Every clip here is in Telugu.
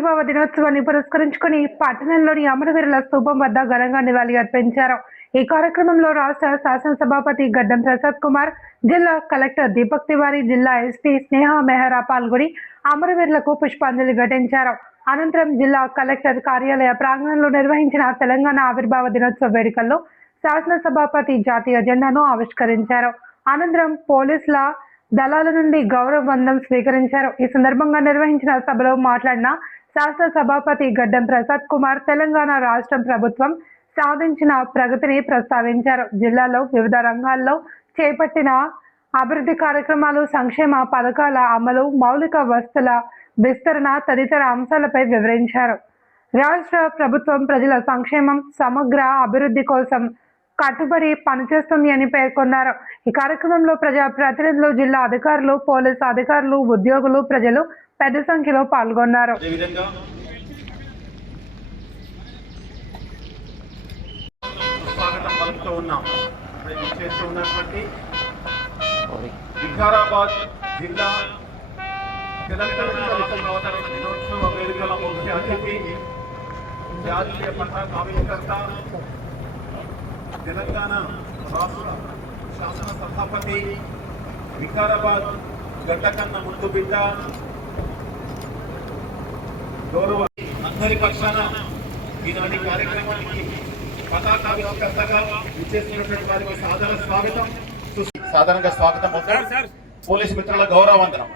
ఆవిర్భావ దినోత్సవాన్ని పురస్కరించుకుని పట్టణంలోని అమరవీరుల స్తూపం వద్ద ఘనంగా నివాళి అర్పించారు. ఈ కార్యక్రమంలో రాష్ట్ర శాసనసభాపతి గడ్డం ప్రసాద్ కుమార్, జిల్లా కలెక్టర్ దీపక్ తివారీ, జిల్లా ఎస్పీ స్నేహ మెహరా పాల్గొని అమరవీరులకు పుష్పాంజలి ఘటించారు. అనంతరం జిల్లా కలెక్టర్ కార్యాలయ ప్రాంగణంలో నిర్వహించిన తెలంగాణ ఆవిర్భావ దినోత్సవ వేడుకల్లో శాసనసభాపతి జాతీయ జెండాను ఆవిష్కరించారు. అనంతరం పోలీసుల దళాల నుండి గౌరవ వందనం స్వీకరించారు. ఈ సందర్భంగా నిర్వహించిన సభలో మాట్లాడిన శాసన సభాపతి గడ్డం ప్రసాద్ కుమార్ తెలంగాణ రాష్ట్ర ప్రభుత్వం సాధించిన ప్రగతిని ప్రస్తావించారు. జిల్లాలో వివిధ రంగాల్లో చేపట్టిన అభివృద్ధి కార్యక్రమాలు, సంక్షేమ పథకాల అమలు, మౌలిక వసతుల విస్తరణ తదితర అంశాలపై వివరించారు. రాష్ట్ర ప్రభుత్వం ప్రజల సంక్షేమం, సమగ్ర అభివృద్ధి కోసం కట్టుబడి పనిచేస్తుంది అని పేర్కొన్నారు. ఈ కార్యక్రమంలో ప్రజా ప్రతినిధులు, జిల్లా అధికారులు, పోలీసు అధికారులు, ఉద్యోగులు, ప్రజలు పెద్ద సంఖ్యలో పాల్గొన్నారు. వికారాబాద్ జిల్లా తెలంగాణ రాష్ట్ర దినోత్సవ వేడుకల ముఖ్య అతిథి, జాతీయ పతాక ఆవిష్కర్త, తెలంగాణ రాష్ట్ర శాసన సభాపతి, వికారాబాద్ గడ్డకన్న ముందు బిడ్డ, గౌరవ అందరి పక్షాన ఈనాటి కార్యక్రమానికి పతాకావిష్కర్తగా విచ్చేసినటువంటి వారికి సాధారణంగా స్వాగతం పోలీసు మిత్రుల గౌరవవందనం.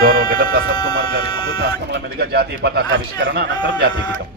గౌరవ గడ్డం ప్రసాద్ కుమార్ గారి అమృత హస్తముల మీదుగా జాతీయ పతాకావిష్కరణ, అనంతరం జాతీయ గీతం.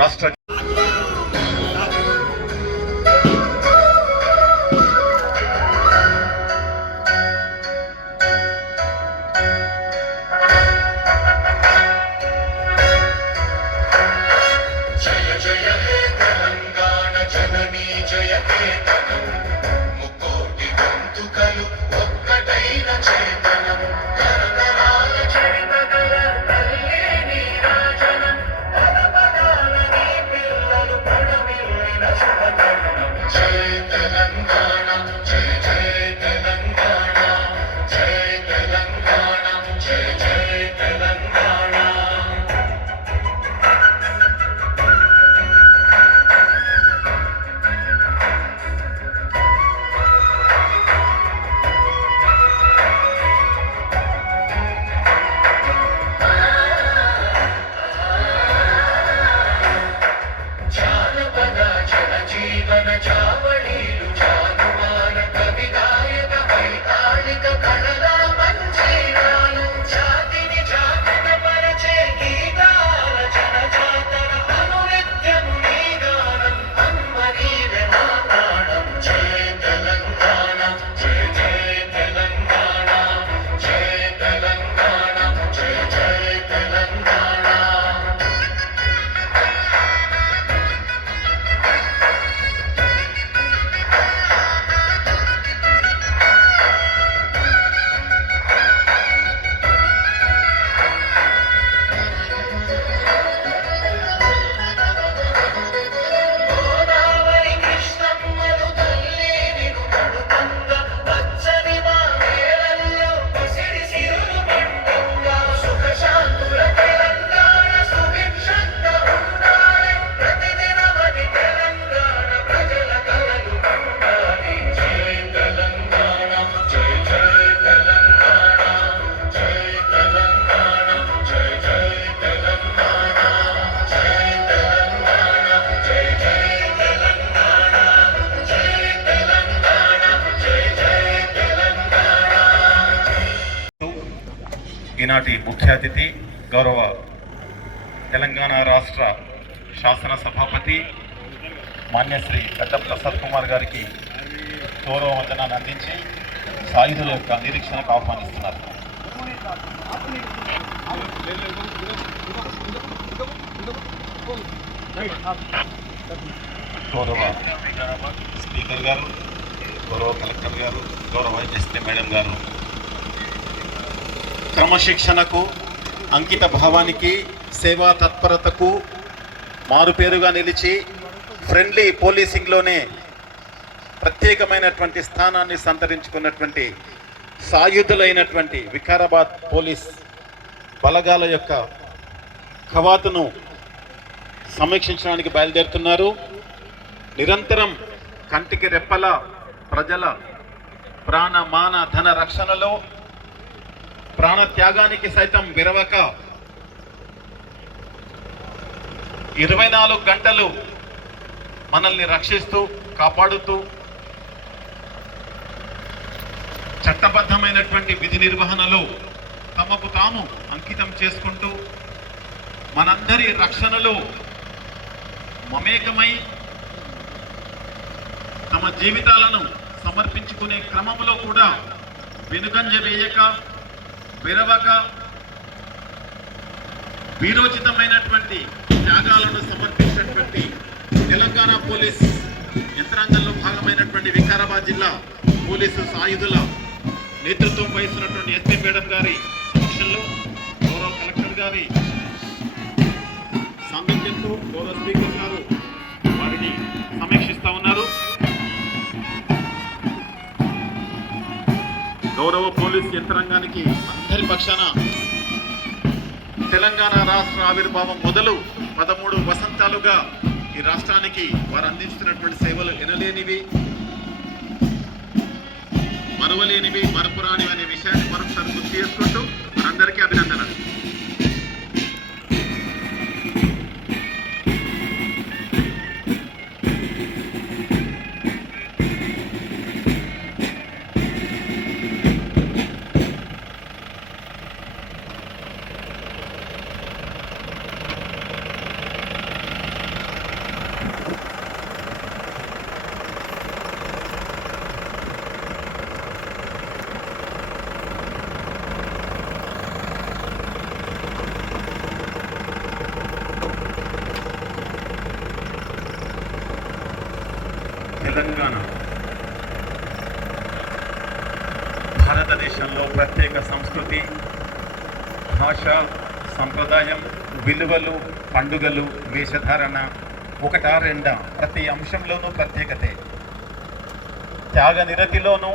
రాష్ట్ర ఈనాటి ముఖ్య అతిథి గౌరవ తెలంగాణ రాష్ట్ర శాసన సభాపతి మాన్యశ్రీ గడ్డం ప్రసాద్ కుమార్ గారికి గౌరవ వందనాన్ని అందించి సాయుధుల యొక్క నిరీక్షణకు ఆహ్వానిస్తున్నారు. గౌరవ స్పీకర్ గారు, గౌరవ కలెక్టర్ గారు, గౌరవ ఎస్పీ మేడం గారు, క్రమశిక్షణకు, అంకిత భావానికి, సేవా తత్పరతకు మారుపేరుగా నిలిచి ఫ్రెండ్లీ పోలీసింగ్లోనే ప్రత్యేకమైనటువంటి స్థానాన్ని సంతరించుకున్నటువంటి సాయుధులైనటువంటి వికారాబాద్ పోలీస్ బలగాల యొక్క కవాతును సమీక్షించడానికి బయలుదేరుతున్నారు. నిరంతరం కంటికి రెప్పల ప్రజల ప్రాణ మాన ధన రక్షణలో ప్రాణ త్యాగానికి సైతం విరవక 24 గంటలు మనల్ని రక్షిస్తూ కాపాడుతూ చట్టబద్ధమైనటువంటి విధి నిర్వహణలో తమకు తాము అంకితం చేసుకుంటూ మనందరి రక్షణలో మమేకమై తమ జీవితాలను సమర్పించుకునే క్రమంలో కూడా వెనుకంజ వేయక విరవక వీరోచితమైనటువంటి త్యాగాలను సమర్పించినటువంటి తెలంగాణ పోలీస్ యంత్రాంగంలో భాగమైనటువంటి వికారాబాద్ జిల్లా పోలీసు సాయుధుల నేతృత్వం వహిస్తున్నటువంటి ఎస్పీ మేడం గారి సమక్షంలో గౌరవ కలెక్టర్ గారి సామర్థ్యంతో గౌరవ స్పీకర్ గారు వారిని సమీక్షిస్తా ఉన్నారు. గౌరవ పోలీస్ యంత్రాంగానికి అందరి పక్షాన తెలంగాణ రాష్ట్ర ఆవిర్భావం మొదలు 13 వసంతాలుగా ఈ రాష్ట్రానికి వారు అందిస్తున్నటువంటి సేవలు ఎనలేనివి, మరవలేనివి, మరపురానివి అనే విషయాన్ని మరొకసారి గుర్తు చేసుకుంటూ అందరికీ అభినందనలు. తెలంగాణ భారతదేశంలో ప్రత్యేక సంస్కృతి, భాష, సంప్రదాయం, విలువలు, పండుగలు, వేషధారణ ఒకటా రెండా ప్రతి అంశంలోనూ ప్రత్యేకతే. త్యాగ నిరతిలోనూ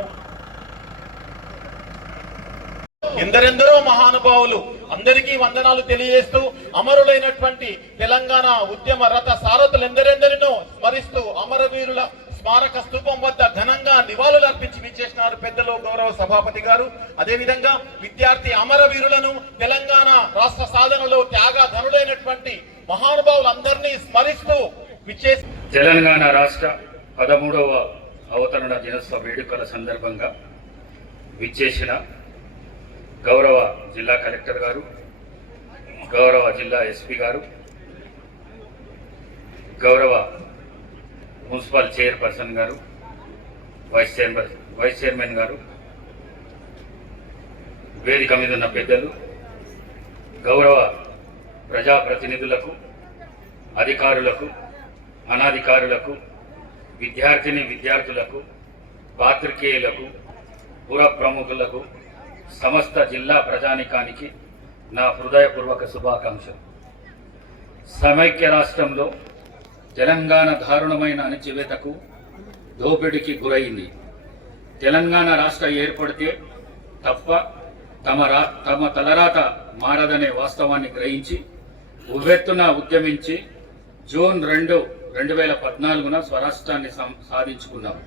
ఎందరెందరో మహానుభావులు అందరికీ వందనాలు తెలియజేస్తూ అమరులైనటువంటి తెలంగాణ ఉద్యమ రథ సారథులు ఎందరెందరినో స్మరిస్తూ అమరవీరుల స్మారక స్తూపం వద్ద ఘనంగా నివాళులు అర్పించి విచ్చేసినారు పెద్దలు గౌరవ సభాపతి గారు. అదేవిధంగా విద్యార్థి అమరవీరులను, తెలంగాణ రాష్ట్ర సాధనలో త్యాగధనులైనటువంటి మహానుభావులందరినీ స్మరిస్తూ విచ్చేసి తెలంగాణ రాష్ట్ర 13వ అవతరణ దినోత్సవ వేడుకల సందర్భంగా విచ్చేసిన గౌరవ జిల్లా కలెక్టర్ గారు, గౌరవ జిల్లా ఎస్పీ గారు, గౌరవ మున్సిపల్ చైర్పర్సన్ గారు, వైస్ చైర్మన్ గారు, వేదిక మీద ఉన్న పెద్దలు, గౌరవ ప్రజాప్రతినిధులకు, అధికారులకు, అనాధికారులకు, విద్యార్థులకు, పాత్రికేయులకు, పుర ప్రముఖులకు, సమస్త జిల్లా ప్రజానికానికి నా హృదయపూర్వక శుభాకాంక్షలు. సమైక్య రాష్ట్రంలో తెలంగాణ దారుణమైన అణచివేతకు, దోపిడీకి గురైంది. తెలంగాణ రాష్ట్రం ఏర్పడితే తప్ప తమ తలరాత మారదనే వాస్తవాన్ని గ్రహించి ఉవ్వెత్తున ఉద్యమించి జూన్ 2, 2014 స్వరాష్ట్రాన్ని సాధించుకున్నాం.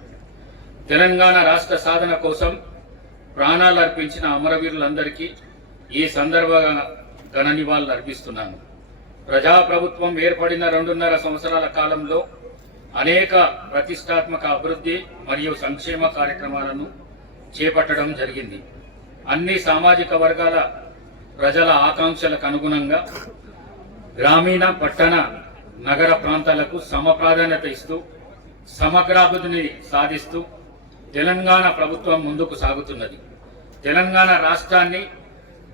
తెలంగాణ రాష్ట్ర సాధన కోసం ప్రాణాలు అర్పించిన అమరవీరులందరికీ ఈ సందర్భంగా ఘన నివాళులు అర్పిస్తున్నాను. ప్రజాప్రభుత్వం ఏర్పడిన 2.5 సంవత్సరాల కాలంలో అనేక ప్రతిష్టాత్మక అభివృద్ధి మరియు సంక్షేమ కార్యక్రమాలను చేపట్టడం జరిగింది. అన్ని సామాజిక వర్గాల ప్రజల ఆకాంక్షలకు అనుగుణంగా గ్రామీణ పట్టణ నగర ప్రాంతాలకు సమప్రాధాన్యత ఇస్తూ సమగ్రాభివృద్ధిని సాధిస్తూ తెలంగాణ ప్రభుత్వం ముందుకు సాగుతున్నది. తెలంగాణ రాష్ట్రాన్ని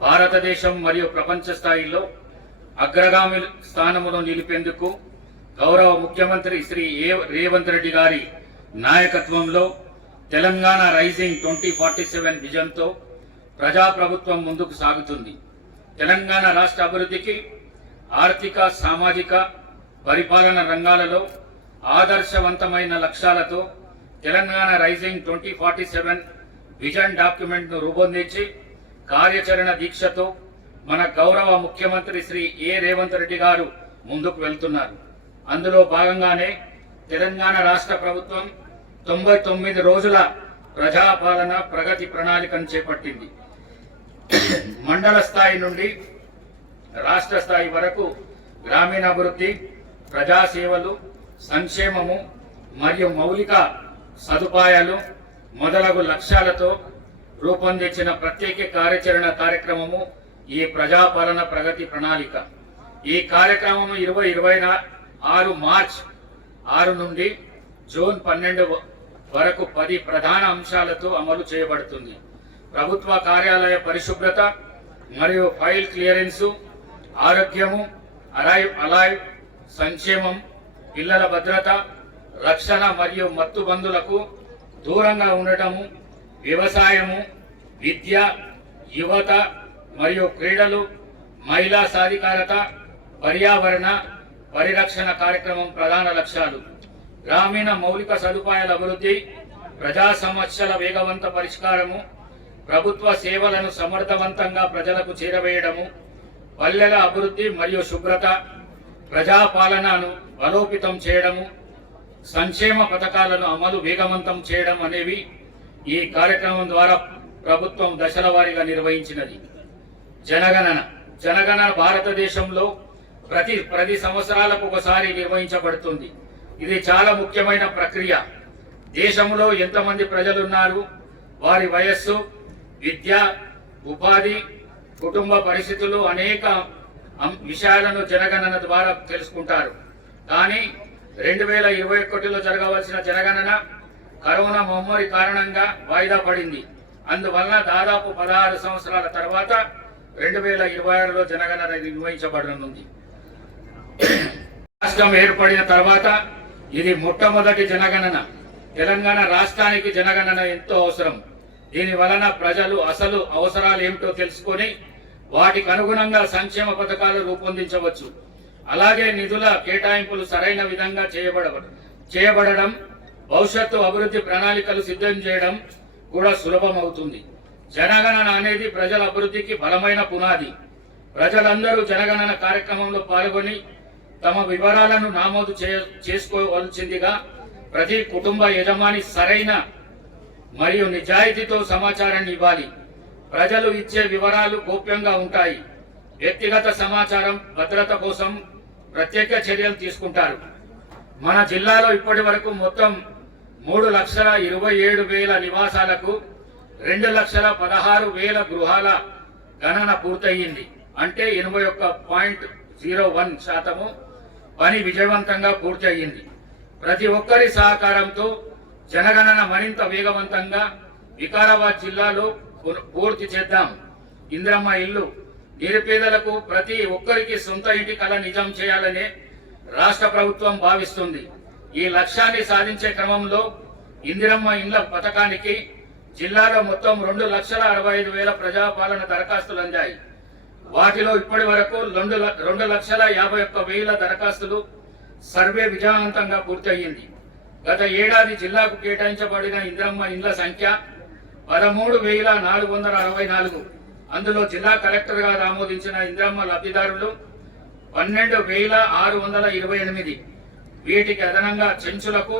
భారతదేశం మరియు ప్రపంచ స్థాయిలో అగ్రగామి స్థానములో నిలిపేందుకు గౌరవ ముఖ్యమంత్రి శ్రీ రేవంత్ రెడ్డి గారి నాయకత్వంలో తెలంగాణ రైజింగ్ 2047 విజన్తో ప్రజాప్రభుత్వం ముందుకు సాగుతుంది. తెలంగాణ రాష్ట్ర అభివృద్ధికి ఆర్థిక, సామాజిక, పరిపాలన రంగాలలో ఆదర్శవంతమైన లక్ష్యాలతో తెలంగాణ రైజింగ్ 2047 విజన్ డాక్యుమెంట్ను రూపొందించి కార్యాచరణ దీక్షతో మన గౌరవ ముఖ్యమంత్రి శ్రీ రేవంత్ రెడ్డి గారు ముందుకు వెళ్తున్నారు. అందులో భాగంగానే తెలంగాణ రాష్ట్ర ప్రభుత్వం 99 రోజుల ప్రజాపాలన ప్రగతి ప్రణాళికను చేపట్టింది. మండల స్థాయి నుండి రాష్ట్ర స్థాయి వరకు గ్రామీణాభివృద్ధి, ప్రజాసేవలు, సంక్షేమము మరియు మౌలిక సదుపాయాలు మొదలగు లక్ష్యాలతో రూపొందించిన ప్రత్యేక కార్యాచరణ కార్యక్రమము ఈ ప్రజాపాలన ప్రగతి ప్రణాళిక. ఈ కార్యక్రమం 2026 మార్చ్ 6 నుండి జూన్ 12 వరకు 10 ప్రధాన అంశాలతో అమలు చేయబడుతుంది. ప్రభుత్వ కార్యాలయ పరిశుభ్రత మరియు ఫైల్ క్లియరెన్సు, ఆరోగ్యము, అలైవ్ సంక్షేమం, పిల్లల భద్రత, రక్షణ మరియు మత్తుబందులకు దూరంగా ఉండటము, వ్యవసాయము, విద్య, యువత మరియు క్రీడలు, మహిళా సాధికారత, పర్యావరణ పరిరక్షణ కార్యక్రమం ప్రధాన లక్ష్యాలు. గ్రామీణ మౌలిక సదుపాయాల అభివృద్ధి, ప్రజా సమస్యల వేగవంత పరిష్కారము, ప్రభుత్వ సేవలను సమర్థవంతంగా ప్రజలకు చేరవేయడము, పల్లెల అభివృద్ధి మరియు శుభ్రత, ప్రజాపాలనను బలోపేతం చేయడము, సంక్షేమ పథకాలను అమలు వేగవంతం చేయడం అనేవి ఈ కార్యక్రమం ద్వారా ప్రభుత్వం దశల వారీగా నిర్వహించినది. జనగణన భారతదేశంలో ప్రతి 10 సంవత్సరాలకు ఒకసారి నిర్వహించబడుతుంది. ఇది చాలా ముఖ్యమైన ప్రక్రియ. దేశంలో ఎంతమంది ప్రజలున్నారు, వారి వయస్సు, విద్య, ఉపాధి, కుటుంబ పరిస్థితులు అనేక విషయాలను జనగణన ద్వారా తెలుసుకుంటారు. కానీ 2021లో జరగవలసిన జనగణన కరోనా మహమ్మారి కారణంగా వాయిదా పడింది. అందువల్ల దాదాపు 16 సంవత్సరాల తర్వాత 2026లో జనగణన నిర్వహించబడనుంది. రాష్ట్రం ఏర్పడిన తర్వాత ఇది మొట్టమొదటి జనగణన. తెలంగాణ రాష్ట్రానికి జనగణన ఎంతో అవసరం. దీని వలన ప్రజలు అసలు అవసరాలు ఏమిటో తెలుసుకొని వాటికి అనుగుణంగా సంక్షేమ పథకాలు రూపొందించవచ్చు. అలాగే నిధుల కేటాయింపులు సరైన విధంగా చేయబడడం, భవిష్యత్తు అభివృద్ధి ప్రణాళికలు సిద్ధం చేయడం కూడా సులభం అవుతుంది. జనగణన అనేది ప్రజల అభివృద్ధికి బలమైన పునాది. ప్రజలందరూ జనగణన కార్యక్రమంలో పాల్గొని తమ వివరాలను నమోదు చేసుకోవాల్సిందిగా ప్రతి కుటుంబ యజమాని సరైన మరియు నిజాయితీతో సమాచారాన్ని ఇవ్వాలి. ప్రజలు ఇచ్చే వివరాలు గోప్యంగా ఉంటాయి. వ్యక్తిగత సమాచారం భద్రత కోసం ప్రత్యేక చర్యలు తీసుకుంటారు. మన జిల్లాలో ఇప్పటి వరకు మొత్తం 3,27,000 నివాసాలకు 2,16,000 గృహాల గణన పూర్తయింది. అంటే 81.01% పని విజయవంతంగా పూర్తి అయ్యింది. ప్రతి ఒక్కరి సహకారంతో జనగణన మరింత వేగవంతంగా వికారాబాద్ జిల్లాలో పూర్తి చేద్దాం. ఇందిరమ్మ ఇల్లు, నిరుపేదలకు ప్రతి ఒక్కరికి సొంత ఇంటి కల నిజం చేయాలనే రాష్ట్ర ప్రభుత్వం భావిస్తుంది. ఈ లక్ష్యాన్ని సాధించే క్రమంలో ఇందిరమ్మ ఇండ్ల పథకానికి జిల్లాలో మొత్తం 2,65,000 ప్రజాపాలన దరఖాస్తులు అందాయి. వాటిలో ఇప్పటి వరకు 2,51,000 దరఖాస్తులు సర్వే విజయవంతంగా పూర్తయింది. గత ఏడాది జిల్లాకు కేటాయించబడిన ఇందిరమ్మ ఇండ్ల సంఖ్య 13,464. అందులో జిల్లా కలెక్టర్ గారు ఆమోదించిన ఇందిరమ్మ లబ్ధిదారులు 12,628. వీటికి అదనంగా చెంచులకు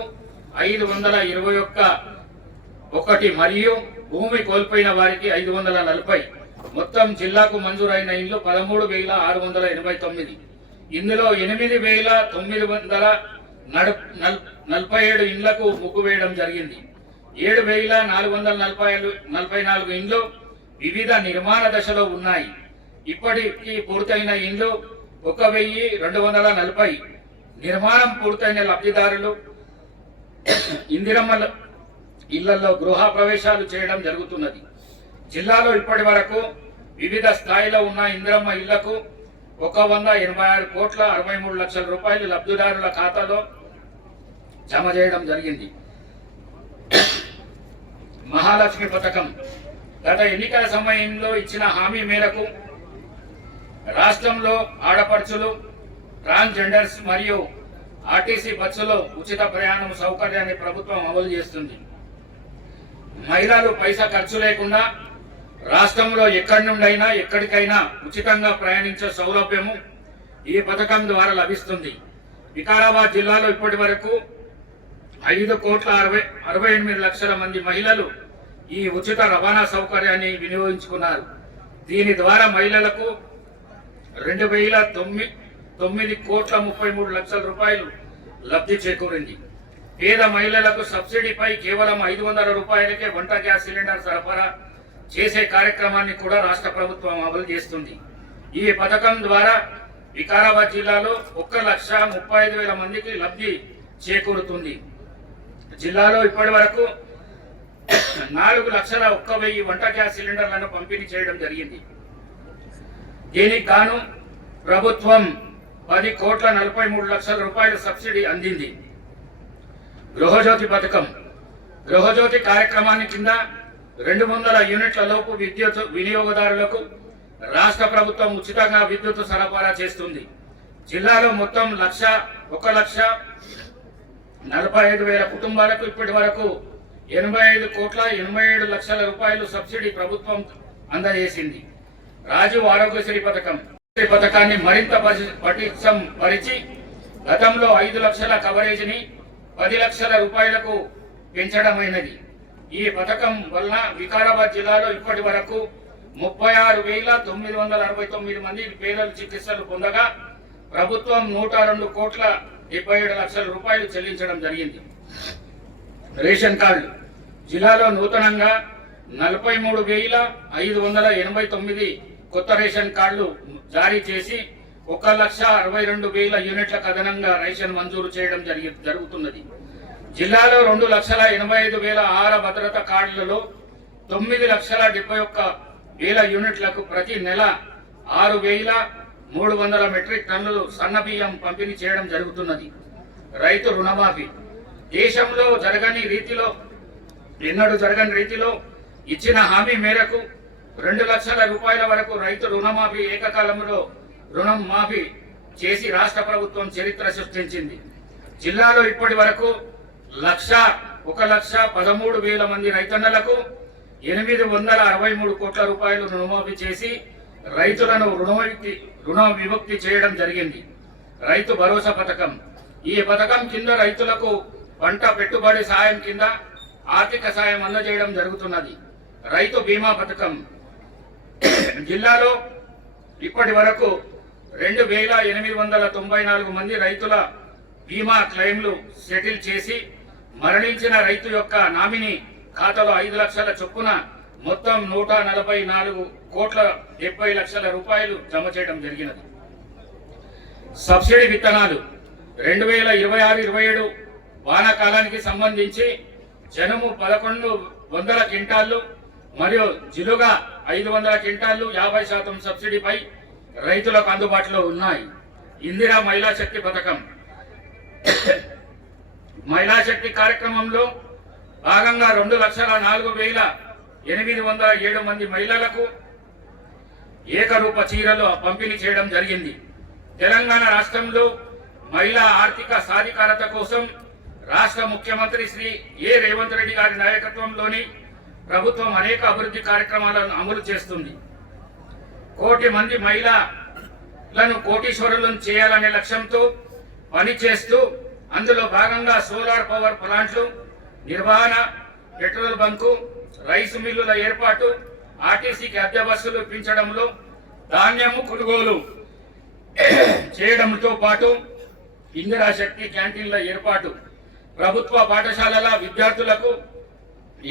521 మరియు భూమి కోల్పోయిన వారికి 540. మొత్తం జిల్లాకు మంజూరైన ఇండ్లు 13,689. ఇందులో 8,947 ఇండ్లకు ముగ్గు వేయడం జరిగింది. 7,444 ఇండ్లు వివిధ నిర్మాణ దశలో ఉన్నాయి. ఇప్పటికి పూర్తయిన ఇండ్లు 1240. నిర్మాణం పూర్తయిన లబ్ధిదారులు ఇందిరమ్మ ఇళ్లలో గృహ ప్రవేశాలు చేయడం జరుగుతున్నది. జిల్లాలో ఇప్పటి వరకు వివిధ స్థాయిలో ఉన్న ఇందిరమ్మ ఇళ్లకు 186,63,00,000 రూపాయలు లబ్ధిదారుల ఖాతాలో జమ చేయడం జరిగింది. మహాలక్ష్మి పథకం గత ఎన్నికల సమయంలో ఇచ్చిన హామీ మేరకు రాష్ట్రంలో ఆడపడుచులు, ట్రాన్స్జెండర్స్ మరియు ఆర్టీసీ బస్సులో ఉచిత ప్రయాణం సౌకర్యాన్ని ప్రభుత్వం అమలు చేస్తుంది. మహిళలు పైసా ఖర్చు లేకుండా రాష్ట్రంలో ఎక్కడి నుండైనా ఎక్కడికైనా ఉచితంగా ప్రయాణించే సౌలభ్యము ఈ పథకం ద్వారా లభిస్తుంది. వికారాబాద్ జిల్లాలో ఇప్పటి వరకు 5,68,00,000 మంది మహిళలు ఈ ఉచిత రవాణా సౌకర్యాన్ని వినియోగించుకున్నారు. దీని ద్వారా మహిళలకు 2,09,33,00,000 రూపాయలు లబ్ధి చేకూరింది. పేద మహిళలకు సబ్సిడీపై కేవలం 500 రూపాయలకే వంట గ్యాస్ సిలిండర్ సరఫరా చేసే కార్యక్రమాన్ని కూడా రాష్ట్ర ప్రభుత్వం అమలు చేస్తుంది. ఈ పథకం ద్వారా వికారాబాద్ జిల్లాలో 1,35,000 మందికి లబ్ధి చేకూరుతుంది. జిల్లాలో ఇప్పటి వరకు 4,01,000 వంట గ్యాస్ సిలిండర్లను పంపిణీ చేయడం జరిగింది. దీనికి గాను ప్రభుత్వం 10,43,00,000 రూపాయల సబ్సిడీ అందింది. గృహజ్యోతి పథకం గృహజ్యోతి కార్యక్రమాన్ని కింద 200 యూనిట్ల లోపు విద్యుత్ వినియోగదారులకు రాష్ట్ర ప్రభుత్వం ఉచితంగా విద్యుత్ సరఫరా చేస్తుంది. జిల్లాలో మొత్తం 1,45,000 కుటుంబాలకు ఇప్పటి వరకు 85,87,00,000 రూపాయలు సబ్సిడీ ప్రభుత్వం అందజేసింది. రాజీవ్ ఆరోగ్యశ్రీ పథకాన్ని మరింత పటిష్టం పరిచి గతంలో 5 లక్షల కవరేజీని 10 లక్షల రూపాయలకు పెంచడమైనది. ఈ పథకం వల్ల వికారాబాద్ జిల్లాలో ఇప్పటి వరకు 36,969 మంది పేదలు చికిత్సలు పొందగా ప్రభుత్వం 102,77,00,000 రూపాయలు చెల్లించడం జరిగింది. రేషన్ కార్డు జిల్లాలో నూతనంగా 43,589 కొత్త రేషన్ కార్డులు జారీ చేసి 1,62,000 యూనిట్లకు అదనంగా రేషన్ మంజూరు చేయడం జరుగుతున్నది. జిల్లాలో 2,85,000 ఆహార భద్రత కార్డులలో 9,71,000 యూనిట్లకు ప్రతి నెల 6,300 మెట్రిక్ టన్నులు సన్న బియ్యం పంపిణీ చేయడం జరుగుతున్నది. రైతు రుణమాఫీ దేశంలో ఎన్నడూ జరగని రీతిలో ఇచ్చిన హామీ మేరకు 2 లక్షల రూపాయల వరకు రైతు రుణమాఫీ ఏకకాలంలో రుణం మాఫీ చేసి రాష్ట్ర ప్రభుత్వం చరిత్ర సృష్టించింది. జిల్లాలో ఇప్పటి వరకు 1,13,000 మంది రైతన్నలకు 863 కోట్ల రూపాయలు రుణమాఫీ చేసి రైతులను రుణ విముక్తి చేయడం జరిగింది. రైతు భరోసా పథకం ఈ పథకం కింద రైతులకు పంట పెట్టుబడి సాయం కింద ఆర్థిక సాయం అందజేయడం జరుగుతున్నది. రైతు బీమా పథకం జిల్లాలో ఇప్పటి వరకు 2,894 మంది రైతుల బీమా క్లెయిమ్లు సెటిల్ చేసి మరణించిన రైతు యొక్క నామినీ ఖాతాలో 5 లక్షల చొప్పున మొత్తం 144,70,00,000 రూపాయలు జమ చేయడం జరిగినది. సబ్సిడీ విత్తనాలు 2026-27 వానాకాలానికి సంబంధించి జనుము 1,100 క్వింటాళ్లు మరియు జిలుగా 500 క్వింటాళ్లు 50% సబ్సిడీపై రైతులకు అందుబాటులో ఉన్నాయి. ఇందిరా మహిళా శక్తి పథకం మహిళా శక్తి కార్యక్రమంలో భాగంగా 2,04,807 మంది మహిళలకు ఏకరూప చీరలు పంపిణీ చేయడం జరిగింది. తెలంగాణ రాష్ట్రంలో మహిళా ఆర్థిక సాధికారత కోసం రాష్ట్ర ముఖ్యమంత్రి శ్రీ రేవంత్ రెడ్డి గారి నాయకత్వంలోని ప్రభుత్వం అనేక అభివృద్ధి కార్యక్రమాలను అమలు చేస్తుంది. 1 కోటి మంది మహిళలను కోటీశ్వరులను చేయాలనే లక్ష్యంతో పనిచేస్తూ అందులో భాగంగా సోలార్ పవర్ ప్లాంట్లు నిర్వహణ, పెట్రోల్ బంకు, రైసు మిల్లుల ఏర్పాటు, ఆర్టీసీకి అద్దె బస్సులు ఇప్పించడంలో, ధాన్యము కొనుగోలు చేయడంతో పాటు ఇందిరా శక్తి క్యాంటీన్ల ఏర్పాటు, ప్రభుత్వ పాఠశాలల విద్యార్థులకు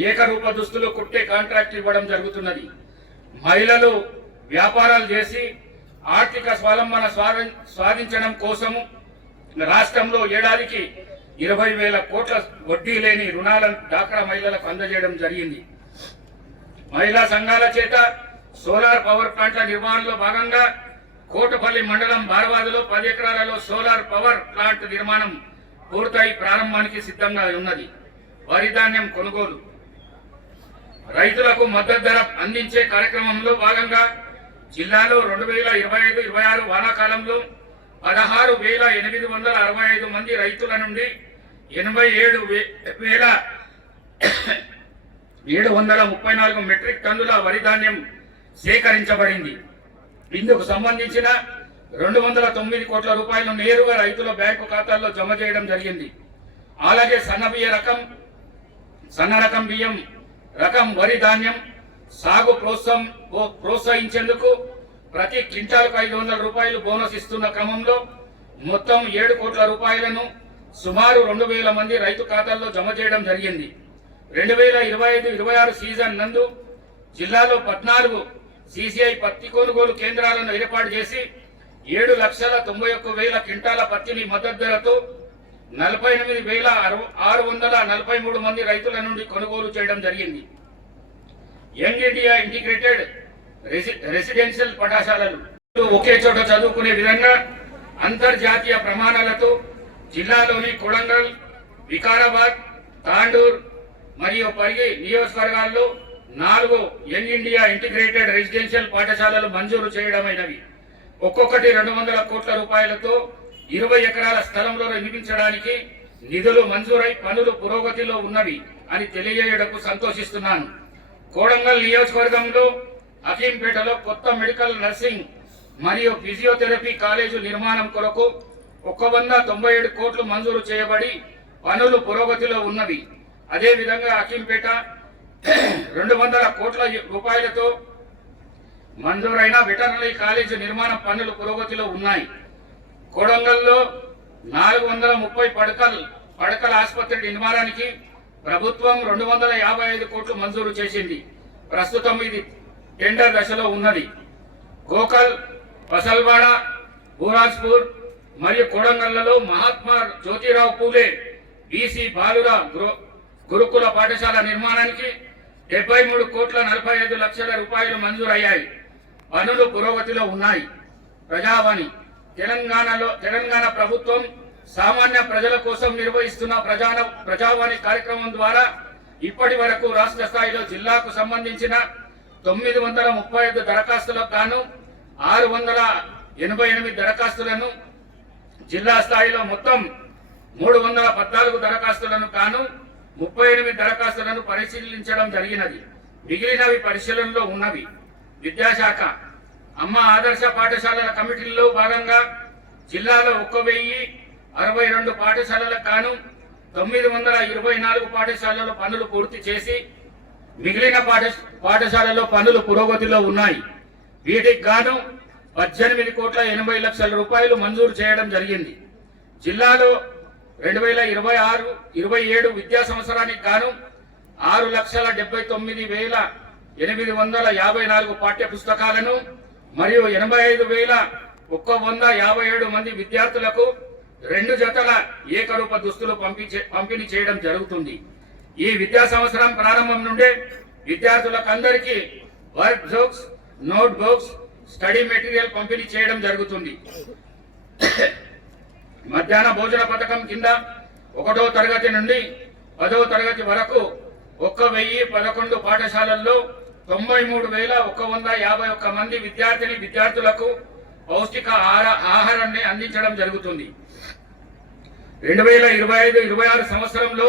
ఏకరూప దుస్తులు కుట్టే కాంట్రాక్ట్ ఇవ్వడం జరుగుతున్నది. మహిళలు వ్యాపారాలు చేసి ఆర్థిక స్వావలంబన సాధించడం కోసము రాష్ట్రంలో ఏడాదికి 20,000 కోట్ల వడ్డీ లేని రుణాలను డ్వాక్రా మహిళలకు అందజేయడం జరిగింది. మహిళా సంఘాల చేత సోలార్ పవర్ ప్లాంట్ల నిర్మాణంలో భాగంగా కోటపల్లి మండలం బార్వాదలో 10 ఎకరాలలో సోలార్ పవర్ ప్లాంట్ నిర్మాణం పూర్తయి ప్రారంభానికి సిద్ధంగా ఉన్నది. వరి ధాన్యం కొనుగోలు, రైతులకు మద్దతు ధర అందించే కార్యక్రమంలో భాగంగా జిల్లాలో 2025-26 వానాకాలంలో 16,865 మంది రైతుల నుండి 87,734 మెట్రిక్ టన్నుల వరి ధాన్యం సేకరించబడింది. ఇందుకు సంబంధించిన 209 కోట్ల రూపాయలు నేరుగా రైతుల బ్యాంకు ఖాతాల్లో జమ చేయడం జరిగింది. అలాగే సన్న రకం బియ్యం రకం వరి ధాన్యం సాగు ప్రోత్సహించేందుకు ప్రతి క్వింటాల్కు 500 రూపాయలు బోనస్ ఇస్తున్న క్రమంలో మొత్తం 7 కోట్ల రూపాయలను సుమారు 2,000 మంది రైతు ఖాతాల్లో జమ చేయడం జరిగింది. 2025-26 సీజన్ నందు జిల్లాలో 14 CCI పత్తి కొనుగోలు కేంద్రాలను ఏర్పాటు చేసి 7,91,000 క్వింటాల పత్తిని మద్దతు ధరతో 48,643 మంది రైతుల నుండి కొనుగోలు చేయడం జరిగింది. యంగ్ ఇండియా ఇంటిగ్రేటెడ్ రెసిడెన్షియల్ పాఠశాలలు ఒకే చోట చదువుకునే విధంగా అంతర్జాతీయ ప్రమాణాలతో జిల్లాలోని కొడంగల్, వికారాబాద్, తాండూర్ మరియు పరిగి నియోజకవర్గాల్లో 4 యంగ్ ఇండియా ఇంటిగ్రేటెడ్ రెసిడెన్షియల్ పాఠశాలలు మంజూరు చేయడమైనవి. ఒక్కొక్కటి 200 కోట్ల రూపాయలతో 20 ఎకరాల స్థలంలో నిర్మించడానికి నిధులు మంజూరై పనులు పురోగతిలో ఉన్నవి అని తెలియజేయడకు సంతోషిస్తున్నాను. కోడంగల్ నియోజకవర్గంలో అకీంపేటలో కొత్త మెడికల్ నర్సింగ్ మరియు ఫిజియోథెరపీ కాలేజు నిర్మాణం కొరకు 197 కోట్లు మంజూరు చేయబడి పనులు పురోగతిలో ఉన్నవి. అదేవిధంగా అకీంపేట 200 కోట్ల రూపాయలతో మంజూరైన వెటర్నరీ కాలేజీ నిర్మాణ పనులు పురోగతిలో ఉన్నాయి. కొడంగల్లో 430 పడకల ఆసుపత్రి నిర్మాణానికి ప్రభుత్వం 255 కోట్లు మంజూరు చేసింది. ప్రస్తుతం ఇది టెండర్ దశలో ఉన్నది. గోకల్, పసల్వాడ, బూరాజ్పూర్ మరియు కొడంగల్లలో మహాత్మా జ్యోతిరావు పూలే BC బాలుర గురుకుల పాఠశాల నిర్మాణానికి 73 కోట్ల 45 లక్షల రూపాయలు మంజూరయ్యాయి. పనులు పురోగతిలో ఉన్నాయి. ప్రజావాణి తెలంగాణ ప్రభుత్వం సామాన్య ప్రజల కోసం నిర్వహిస్తున్న ప్రజావాణి కార్యక్రమం ద్వారా ఇప్పటి వరకు రాష్ట్ర స్థాయిలో జిల్లాకు సంబంధించిన 935 దరఖాస్తులకు గాను 688 దరఖాస్తులను, జిల్లా స్థాయిలో మొత్తం 314 దరఖాస్తులను గాను 38 దరఖాస్తులను పరిశీలించడం జరిగినది. మిగిలినవి పరిశీలనలో ఉన్నవి. విద్యాశాఖ అమ్మ ఆదర్శ పాఠశాలల కమిటీల్లో భాగంగా జిల్లాలో 1,062 పాఠశాలలకు గాను 924 పాఠశాలలో పనులు పూర్తి చేసి మిగిలిన పాఠశాలలో పనులు పురోగతిలో ఉన్నాయి. వీటికి గాను 18 కోట్ల 80 లక్షల రూపాయలు మంజూరు చేయడం జరిగింది. జిల్లాలో 2026-27 విద్యా సంవత్సరానికి గాను 6,79,854 పాఠ్య పుస్తకాలను మరియు 85,157 మంది విద్యార్థులకు 2 జతల ఏకరూప దుస్తులు పంపిణీ చేయడం జరుగుతుంది. ఈ విద్యా సంవత్సరం ప్రారంభం నుండే విద్యార్థులకు అందరికీ work books, note books, study material పంపిణీ చేయడం జరుగుతుంది. మధ్యాహ్న భోజన పథకం కింద 1వ తరగతి నుండి 10వ తరగతి వరకు 1,011 పాఠశాలల్లో 93,151 మంది విద్యార్థులకు పౌష్టిక ఆహారాన్ని అందించడం జరుగుతుంది. 2025-26 సంవత్సరంలో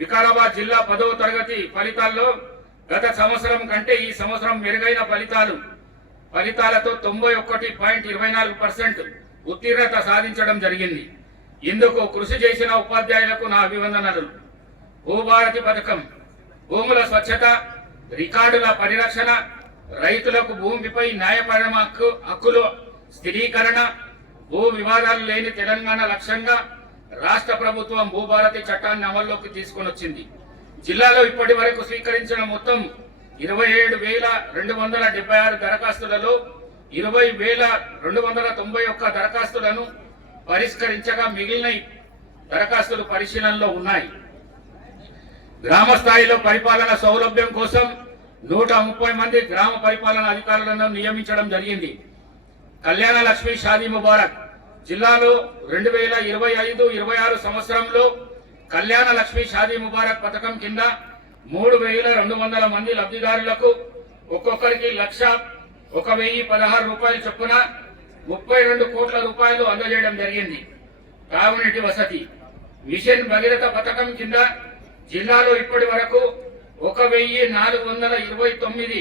వికారాబాద్ జిల్లా 10వ తరగతి ఫలితాల్లో గత సంవత్సరం కంటే ఈ సంవత్సరం మెరుగైన ఫలితాలతో 91.24% ఉత్తీర్ణత సాధించడం జరిగింది. ఇందుకు కృషి చేసిన ఉపాధ్యాయులకు నా అభివందనలు. భూభారతి పథకం భూముల స్వచ్ఛత, రికార్డుల పరిరక్షణ, రైతులకు భూమిపై న్యాయపరమ హక్కుల స్థిరీకరణ, భూ వివాదాలు లేని తెలంగాణ లక్ష్యంగా రాష్ట్ర ప్రభుత్వం భూభారతి చట్టాన్ని అమల్లోకి తీసుకొని వచ్చింది. జిల్లాలో ఇప్పటి వరకు స్వీకరించిన మొత్తం 27,276 దరఖాస్తులలో 20,291 దరఖాస్తులను పరిష్కరించగా మిగిలిన దరఖాస్తులు పరిశీలనలో ఉన్నాయి. గ్రామ స్థాయిలో పరిపాలన సౌలభ్యం కోసం 130 మంది గ్రామ పరిపాలన అధికారులను నియమించడం జరిగింది. కళ్యాణ లక్ష్మి షాదీ ముబారక్ జిల్లాలో 2025-26 సంవత్సరంలో కళ్యాణ లక్ష్మి షాదీ ముబారక్ పథకం కింద 3,200 మంది లబ్ధిదారులకు ఒక్కొక్కరికి 1,116 రూపాయలు చొప్పున 32 కోట్ల రూపాయలు అందజేయడం జరిగింది. తాగునీటి వసతి మిషన్ భగీరథ పథకం కింద జిల్లాలో ఇప్పటి వరకు 1,429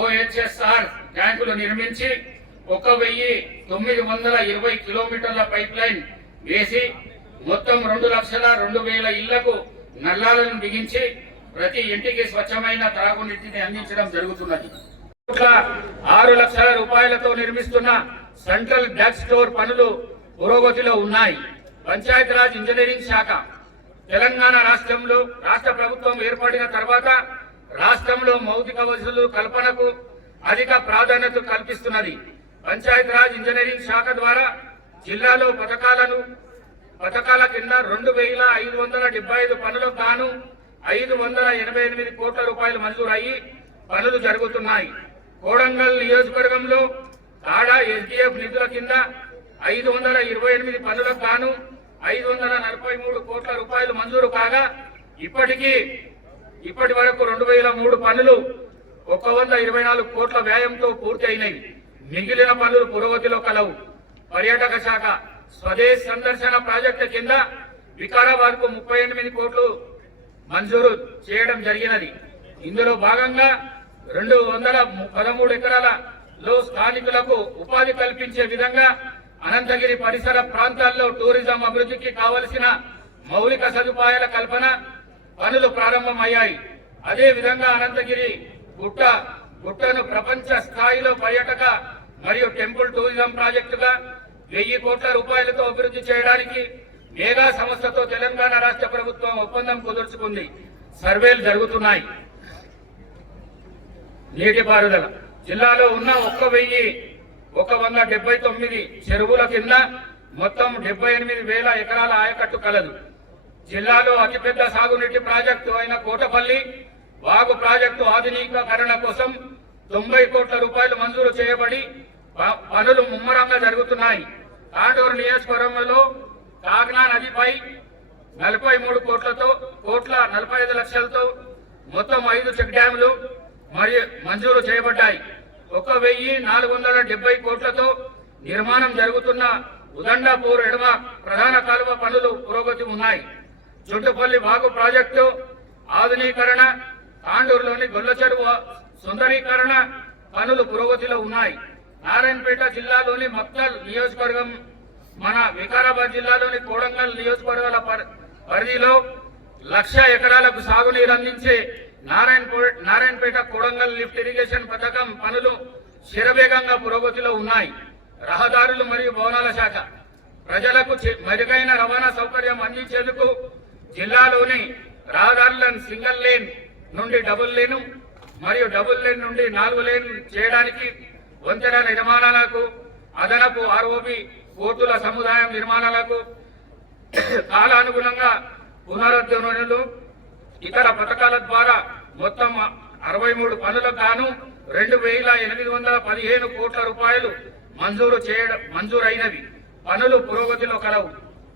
OHSR ట్యాంకులు నిర్మించి 1,920 కిలోమీటర్ల పైప్ లైన్ వేసి మొత్తం 2,02,000 ఇళ్లకు నల్లాలను బిగించి ప్రతి ఇంటికి స్వచ్ఛమైన తాగునీటిని అందించడం జరుగుతున్నది. 6 లక్షల రూపాయలతో నిర్మిస్తున్న సెంట్రల్ డ్రగ్ స్టోర్ పనులు పురోగతిలో ఉన్నాయి. పంచాయతీరాజ్ ఇంజనీరింగ్ శాఖ తెలంగాణ రాష్ట్ర ప్రభుత్వం ఏర్పడిన తర్వాత రాష్ట్రంలో మౌలిక వసతుల కల్పనకు అధిక ప్రాధాన్యత కల్పిస్తున్నది. పంచాయతీరాజ్ ఇంజనీరింగ్ శాఖ ద్వారా జిల్లాలో పథకాల కింద 2,575 పనులకు గాను 588 కోట్ల రూపాయలు మంజూరయ్యి పనులు జరుగుతున్నాయి. కోడంగల్ నియోజకవర్గంలో తాడా SDF నిధుల కింద 528 పనులకు గాను 543 కోట్ల రూపాయలు మంజూరు కాగా ఇప్పటి వరకు 2,003 పనులు 124 కోట్ల వ్యయంతో పూర్తి అయినవి. మిగిలిన పనులు పురోగతిలో కలవు. పర్యాటక శాఖ స్వదేశ్ సందర్శన ప్రాజెక్టు కింద వికారాబాద్ కు 38 కోట్లు మంజూరు చేయడం జరిగినది. ఇందులో భాగంగా 213 ఎకరాలలో స్థానికులకు ఉపాధి కల్పించే విధంగా అనంతగిరి పరిసర ప్రాంతాల్లో టూరిజం అభివృద్ధికి కావలసిన మౌలిక సదుపాయాల కల్పన పనులు ప్రారంభమయ్యాయి. అదే విధంగా అనంతగిరి గుట్టను ప్రపంచ స్థాయిలో పర్యాటక మరియు టెంపుల్ టూరిజం ప్రాజెక్టుగా 1,000 కోట్ల రూపాయలతో అభివృద్ధి చేయడానికి మేఘా సంస్థతో తెలంగాణ రాష్ట్ర ప్రభుత్వం ఒప్పందం కుదుర్చుకుంది. సర్వేలు జరుగుతున్నాయి. నీటిపారుదల జిల్లాలో ఉన్న 1,179 చెరువుల కింద మొత్తం 78,000 ఎకరాల ఆయకట్టు కలదు. జిల్లాలో అతిపెద్ద సాగునీటి ప్రాజెక్టు అయిన కోటపల్లి వాగు ప్రాజెక్టు ఆధునీకరణ కోసం 90 కోట్ల రూపాయలు మంజూరు చేయబడి పనులు ముమ్మరంగా జరుగుతున్నాయి. తాండూరు నియోజకవర్గంలో కాగ్నా నదిపై 43 కోట్ల 45 లక్షలతో మొత్తం 5 చెక్ డ్యాంలు మరియు మంజూరు చేయబడ్డాయి. 1,470 కోట్లతో నిర్మాణం జరుగుతున్న ఉదండపూర్ ఎడమ ప్రధాన కాలువ పనులు పురోగతి ఉన్నాయి. చుట్టుపల్లి వాగు ప్రాజెక్టు ఆధునీకరణ, తాండూరులోని గొల్ల చెరువు సుందరీకరణ పనులు పురోగతిలో ఉన్నాయి. నారాయణపేట జిల్లాలోని మక్తల్ నియోజకవర్గం, మన వికారాబాద్ జిల్లాలోని కోడంగల్ నియోజకవర్గాల పరిధిలో 1,00,000 ఎకరాలకు సాగునీరు అందించే నారాయణపేట కోడంగల్ లిఫ్ట్ ఇరిగేషన్ పథకం పనులు శరవేగంగా పురోగతిలో ఉన్నాయి. రహదారులు మరియు భవనాల శాఖ ప్రజలకు మెరుగైన రవాణా సౌకర్యం అందించేందుకు జిల్లాలోని రహదారులను సింగిల్ లేన్ నుండి డబుల్ లేను మరియు డబుల్ లేన్ నుండి 4 లేన్ చేయడానికి వంతెన నిర్మాణాలకు, అదనపు ROB పోర్టుల సముదాయం నిర్మాణాలకు కాలానుగుణంగా పునరుద్ధరణలు, ఇతర పథకాల ద్వారా మొత్తం 63 పనులకు గాను 2,815 కోట్ల రూపాయలు మంజూరైనవి. పనులు పురోగతిలో కలవు.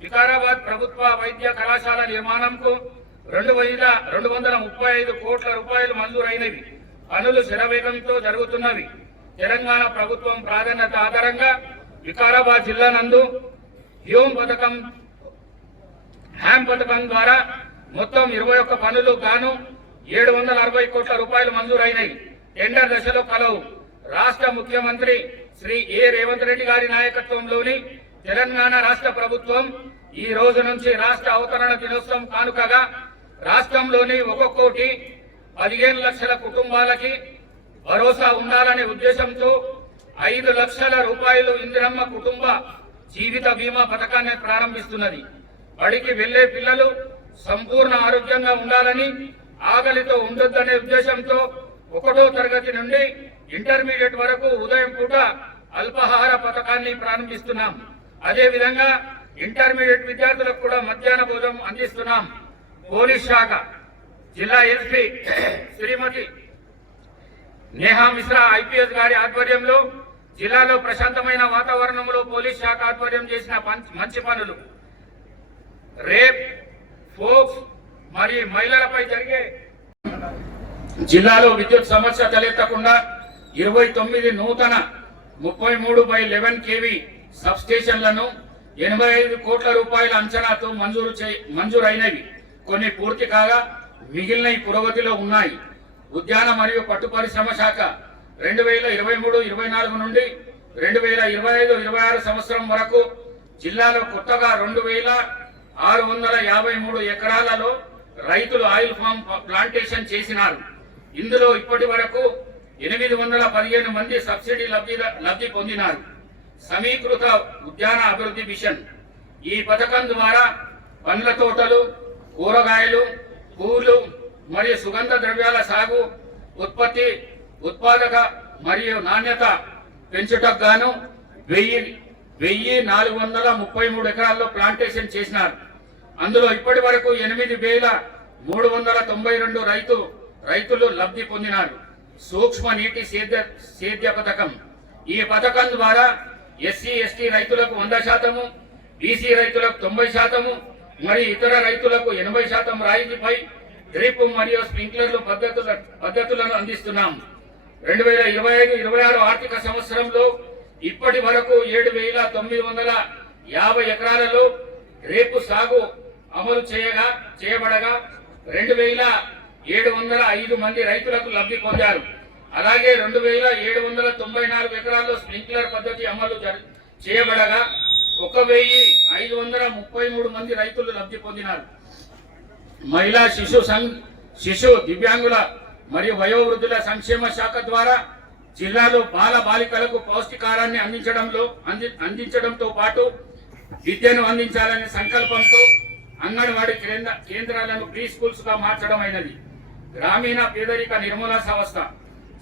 వికారాబాద్ ప్రభుత్వ వైద్య కళాశాల నిర్మాణంకు 2,235 కోట్ల రూపాయలు మంజూరైనవి. పనులు శరవేగంతో జరుగుతున్నవి. తెలంగాణ ప్రభుత్వం ప్రాధాన్యత ఆధారంగా వికారాబాద్ జిల్లా నందు హ్యామ్ పథకం ద్వారా మొత్తం 21 పనులు గాను 760 కోట్ల రూపాయలు మంజూరైనవి. టెండర్ దశలో కలవు. రాష్ట్ర ముఖ్యమంత్రి శ్రీ రేవంత్ రెడ్డి గారి నాయకత్వంలోని తెలంగాణ రాష్ట్ర ప్రభుత్వం ఈ రోజు నుంచి రాష్ట్ర అవతరణ దినోత్సవం కానుకగా రాష్ట్రంలోని 1,15 లక్షల కుటుంబాలకి భరోసా ఉండాలనే ఉద్దేశంతో 5 లక్షల రూపాయలు ఇందిరమ్మ కుటుంబ జీవిత బీమా పథకాన్ని ప్రారంభిస్తున్నది. బడికి వెళ్లే పిల్లలు సంపూర్ణ ఆరోగ్యంగా ఉండాలని, ఆకలితో ఉండొద్దనే ఉద్దేశంతో 1వ తరగతి నుండి ఇంటర్మీడియట్ వరకు ఉదయం పూట అల్పాహార పథకాన్ని ప్రారంభిస్తున్నాం. అదేవిధంగా ఇంటర్మీడియట్ విద్యార్థులకు కూడా మధ్యాహ్న భోజనం అందిస్తున్నాం. పోలీస్ శాఖ జిల్లా ఎస్పీ శ్రీమతి నేహా మిశ్రా ఐపీఎస్ గారి ఆధ్వర్యంలో జిల్లాలో ప్రశాంతమైన వాతావరణంలో పోలీస్ శాఖ ఆధ్వర్యం చేసిన మంచి పనులు, రేప్, ఫోక్స్ మరియు మహిళలపై జరిగే జిల్లాలో విద్యుత్ సమస్య తలెత్తకుండా 29 నూతన 33/11 kV సబ్ స్టేషన్లను 85 కోట్ల రూపాయల అంచనాతో మంజూరైనవి. కొన్ని పూర్తి కాగా మిగిలిన పురోగతిలో ఉన్నాయి. ఉద్యాన మరియు పట్టు పరిశ్రమ శాఖ 2023-24 నుండి 2025-26 సంవత్సరం వరకు జిల్లాలో కొత్తగా 2653 ఎకరాలలో రైతులు ఆయిల్ ఫామ్ ప్లాంటేషన్ చేసినారు. ఇందులో ఇప్పటి వరకు 815 మంది సబ్సిడీ లబ్ధి పొందినారు. సమీకృత ఉద్యాన అభివృద్ధి మిషన్ ఈ పథకం ద్వారా పండ్ల తోటలు, కూరగాయలు, పూలు మరియు సుగంధ ద్రవ్యాల సాగు, ఉత్పత్తి, ఉత్పాదక మరియు నాణ్యత పెంచుటకు గాను 1433 ఎకరాల్లో ప్లాంటేషన్ చేసినారు. అందులో ఇప్పటి వరకు 8392 రైతులు లబ్ధి పొందినారు. సూక్ష్మ నీటి సేద్య పథకం ఈ పథకం ద్వారా ఎస్సీ ఎస్టీ రైతులకు 100%, బీసీ రైతులకు 90% మరియు ఇతర రైతులకు 80% రాయితీపై డ్రిప్ మరియు స్ప్రింక్లర్లు పద్ధతులను అందిస్తున్నాం. 2025-26 ఆర్థిక సంవత్సరంలో ఇప్పటి వరకు 7950 ఎకరాలలో రేపు సాగు అమలు చేయబడగా 2705 మంది రైతులకు లబ్ధి పొందారు. అలాగే 2794 ఎకరాల్లో స్ప్రింక్లర్ పద్ధతి అమలు చేయబడగా 1533 మంది రైతులు లబ్ధి పొందినారు. మహిళా శిశు దివ్యాంగుల మరియు వయోవృద్ధుల సంక్షేమ శాఖ ద్వారా జిల్లాలో బాల బాలికలకు పౌష్టికారాన్ని అందించడంతో పాటు విద్యను అందించాలనే సంకల్పంతో అంగన్వాడీ కేంద్రాలను ప్రీ స్కూల్స్ గా మార్చడమైనది. గ్రామీణ పేదరిక నిర్మూలన సంస్థ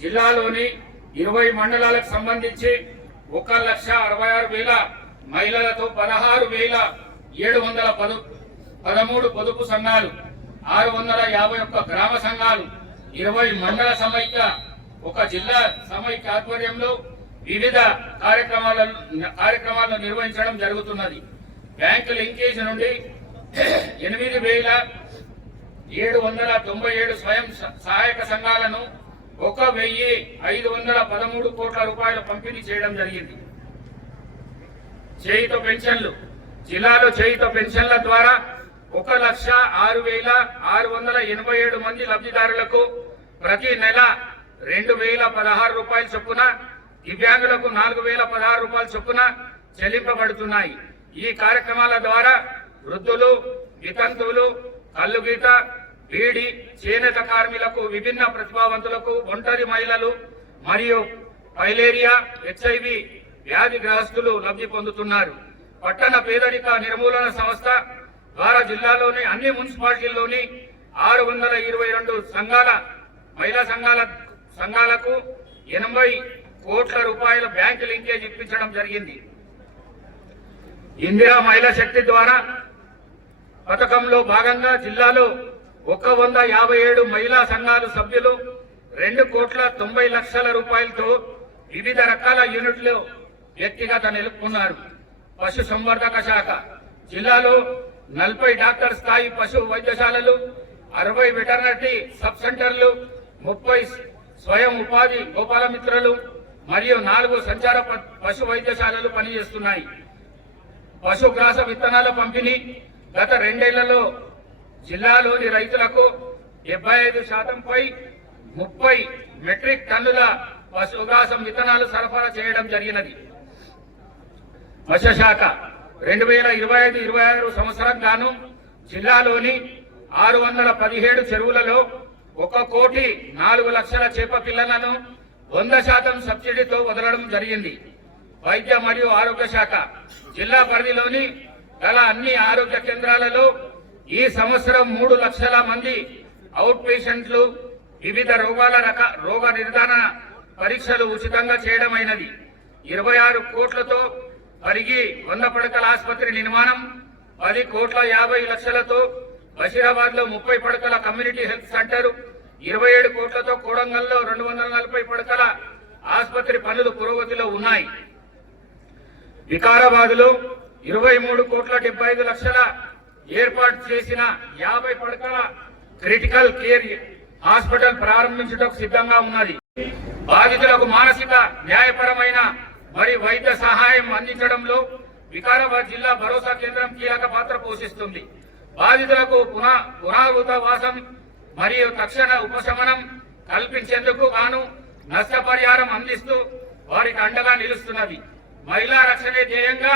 జిల్లాలోని 20 మండలాలకు సంబంధించి 1,66,000 మహిళలతో 16,713 పొదుపు సంఘాలు, 651 గ్రామ సంఘాలు, 20 మండల సమైక్య, ఒక జిల్లా సమైక్య ఆధ్వర్యంలో వివిధ కార్యక్రమాలను నిర్వహించడం జరుగుతున్నది. బ్యాంకు లింకేజ్ నుండి 8,797 స్వయం సహాయక సంఘాలను 1,513 కోట్ల రూపాయలు పంపిణీ చేయడం జరిగింది. చేయుత పెన్షన్లు జిల్లాలో చేయుత పెన్షన్ల ద్వారా 1,06,687 మంది లబ్ధిదారులకు ప్రతి నెల 2,016 రూపాయల చొప్పున, దివ్యాంగులకు 4,016 రూపాయల చొప్పున చెల్లింపబడుతున్నాయి. ఈ కార్యక్రమాల ద్వారా వృద్ధులు, వితంతువులు, కల్లుగీత, బీడి, చేనేత కార్మికులకు, విభిన్న ప్రతిభావంతులకు, ఒంటరి మహిళలు మరియు ఫైలేరియా, హెచ్ఐవి వ్యాధిగ్రస్తులు లబ్ధి పొందుతున్నారు. పట్టణ పేదరిక నిర్మూలన సంస్థ ద్వారా జిల్లాలోని అన్ని మున్సిపాలిటీల్లోని 622 మహిళా సంఘాలకు 80 కోట్ల రూపాయల బ్యాంకు లింకేజ్ ఇప్పించడం జరిగింది. ఇందిరా మహిళా శక్తి ద్వారా పథకంలో భాగంగా జిల్లాలో 157 మహిళా సంఘాలు సభ్యులు 2,90,00,000 రూపాయలతో వివిధ రకాల యూనిట్లు వ్యక్తిగత నిలుపుకున్నారు. పశు సంవర్ధక శాఖ జిల్లాలో 40 డాక్టర్ స్థాయి పశు వైద్యశాలలు, 60 వెటర్నరీ సబ్ సెంటర్లు, 30 స్వయం ఉపాధి గోపాల మిత్రులు మరియు 4 సంచార పశు వైద్యశాలలు పనిచేస్తున్నాయి. పశుగ్రాస విత్తనాల పంపిణీ గత 2 ఏళ్లలో జిల్లాలోని రైతులకు 75%పై 30 మెట్రిక్ టన్నుల పశుగ్రాసం విత్తనాలు సరఫరా చేయడం జరిగినది. మత్స్యశాఖ 2025-26 సంవత్సరం గాను జిల్లాలోని 617 చెరువులలో 1,04,00,000 చేప పిల్లలను 100% సబ్సిడీతో వదలడం జరిగింది. వైద్య మరియు ఆరోగ్య శాఖ జిల్లా పరిధిలోని గల అన్ని ఆరోగ్య కేంద్రాలలో ఈ సంవత్సరం 3 లక్షల మంది అవుట్ పేషెంట్లు వివిధ రోగ నిర్ధారణ పరీక్షలు ఉచితంగా చేయడమైనది. 26 కోట్లతో పరిగి 100 పడకల ఆసుపత్రి నిర్మాణం, 10,50,00,000తో బషీరాబాద్ లో 30 పడకల కమ్యూనిటీ హెల్త్ సెంటర్, 27 కోట్లతో కోడంగల్లో 240 పడకల ఆసుపత్రి పనులు పురోగతిలో ఉన్నాయి. వికారాబాద్ లో 23,75,00,000 ఏర్పాటు చేసిన 50 పడకల క్రిటికల్ కేర్ హాస్పిటల్ ప్రారంభించడానికి సిద్ధంగా ఉన్నది. బాధితులకు మానసిక, న్యాయపరమైన మరియు వైద్య సహాయం అందించడంలో వికారాబాద్ జిల్లా భరోసా కేంద్రం కీలక పాత్ర పోషిస్తుంది. బాధితులకు పునరావృతవాసం మరియు తక్షణ ఉపశమనం కల్పించేందుకు గాను నష్టపరిహారం అందిస్తూ వారికి అండగా నిలుస్తున్నది. మహిళా రక్షణే ధ్యేయంగా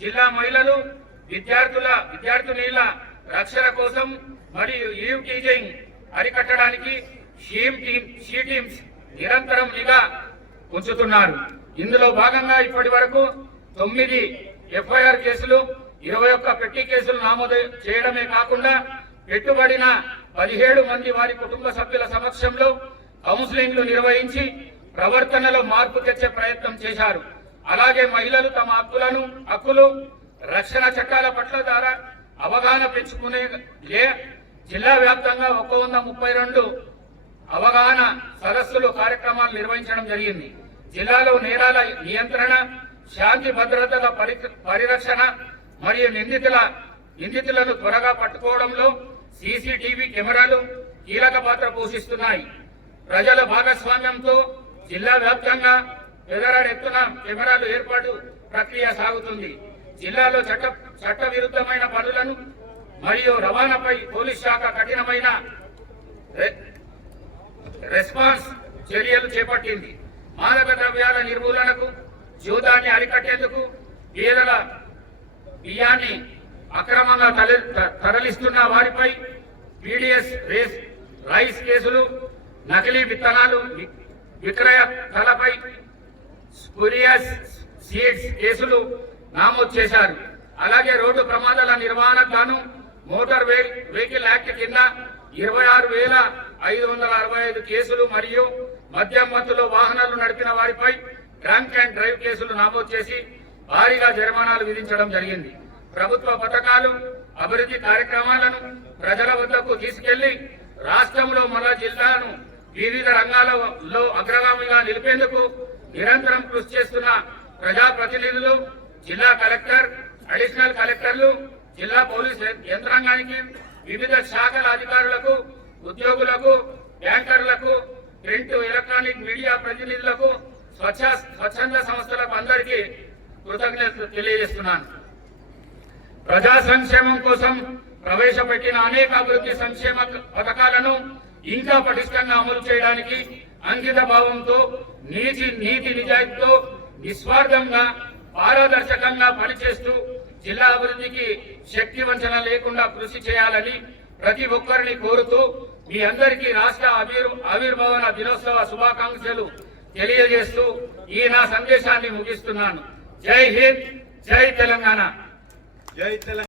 జిల్లా మహిళలు, విద్యార్థినుల రక్షణ కోసం మరియు ఈవ్ టీజింగ్ అరికట్టడానికి షీ టీమ్స్ నిరంతరం నిఘా ఉంచుతున్నారు. ఇందులో భాగంగా ఇప్పటి వరకు 9 FIR కేసులు, 21 పెట్టి కేసులు నమోదు చేయడమే కాకుండా పెట్టుబడిన 17 మంది వారి కుటుంబ సభ్యుల సమక్షంలో కౌన్సిలింగ్లు నిర్వహించి ప్రవర్తనలో మార్పు తెచ్చే ప్రయత్నం చేశారు. అలాగే మహిళలు తమ హక్కులు, రక్షణ చట్టాల పట్ల ద్వారా అవగాహన పెంచుకునే జిల్లా వ్యాప్తంగా 132 అవగాహన సదస్సులు, కార్యక్రమాలు నిర్వహించడం జరిగింది. జిల్లాలో నేరాల నియంత్రణ, శాంతి భద్రతల పరిరక్షణ మరియు నిందితులను త్వరగా పట్టుకోవడంలో CCTV కెమెరాలు కీలక పాత్ర పోషిస్తున్నాయి. ప్రజల భాగస్వామ్యంతో జిల్లా వ్యాప్తంగా ఎత్తున కెమెరాలు ఏర్పాటు ప్రక్రియ సాగుతుంది. జిల్లాలో చట్ట విరుద్ధమైన పనులను మరియు రవాణాపై పోలీస్ శాఖ కఠినమైన రెస్పాన్స్ చర్యలు చేపట్టింది. మాదక ద్రవ్యాల నిర్మూలనకు, జూదాన్ని అరికట్టేందుకు, పేదల బియ్యాన్ని అక్రమంగా తరలిస్తున్న వారిపై PDS రైస్ కేసులు, నకిలీ విత్తనాలు విక్రయతలపై స్పూరియస్ సీడ్స్ కేసులు నమోదు చేశారు. అలాగే రోడ్డు ప్రమాదాల నిర్వహణకు గాను మోటార్ వెహికల్ యాక్ట్ కింద 26,565 కేసులు మరియు మద్యం మత్తులో వాహనాలు నడిపిన వారిపై డ్రంక్ అండ్ డ్రైవ్ కేసులు నమోదు చేసి భారీగా జరిమానాలు విధించడం జరిగింది. ప్రభుత్వ పథకాలు, అభివృద్ధి కార్యక్రమాలను ప్రజల వద్దకు తీసుకెళ్లి రాష్ట్రంలో మన జిల్లాను వివిధ రంగాలలో అగ్రగామిగా నిలిపేందుకు నిరంతరం కృషి చేస్తున్న ప్రజాప్రతినిధులు, జిల్లా కలెక్టర్, అడిషనల్ కలెక్టర్లు, జిల్లా పోలీస్ యంత్రాంగానికి, వివిధ శాఖల అధికారులకు, ఉద్యోగులకు, బ్యాంకర్లకు, ప్రింట్, ఎలక్ట్రానిక్ మీడియా ప్రతినిధులకు, స్వచ్ఛంద సంస్థలకు అందరికీ కృతజ్ఞతలు తెలియజేస్తున్నాను. ప్రజా సంక్షేమం కోసం ప్రవేశపెట్టిన అనేక అభివృద్ధి సంక్షేమ పథకాలను ఇంకా పటిష్టంగా అమలు చేయడానికి అంకిత భావంతో, నీతి నిజాయితీతో, నిస్వార్థంగా, పారదర్శకంగా పనిచేస్తూ జిల్లా అభివృద్ధికి శక్తి వంచన లేకుండా కృషి చేయాలని ప్రతి ఒక్కరిని కోరుతూ మీ అందరికీ రాష్ట్ర ఆవిర్భావన దినోత్సవ శుభాకాంక్షలు తెలియజేస్తూ ఈ నా సందేశాన్ని ముగిస్తున్నాను. జై హింద్, జై తెలంగాణ. జై తెలంగాణ.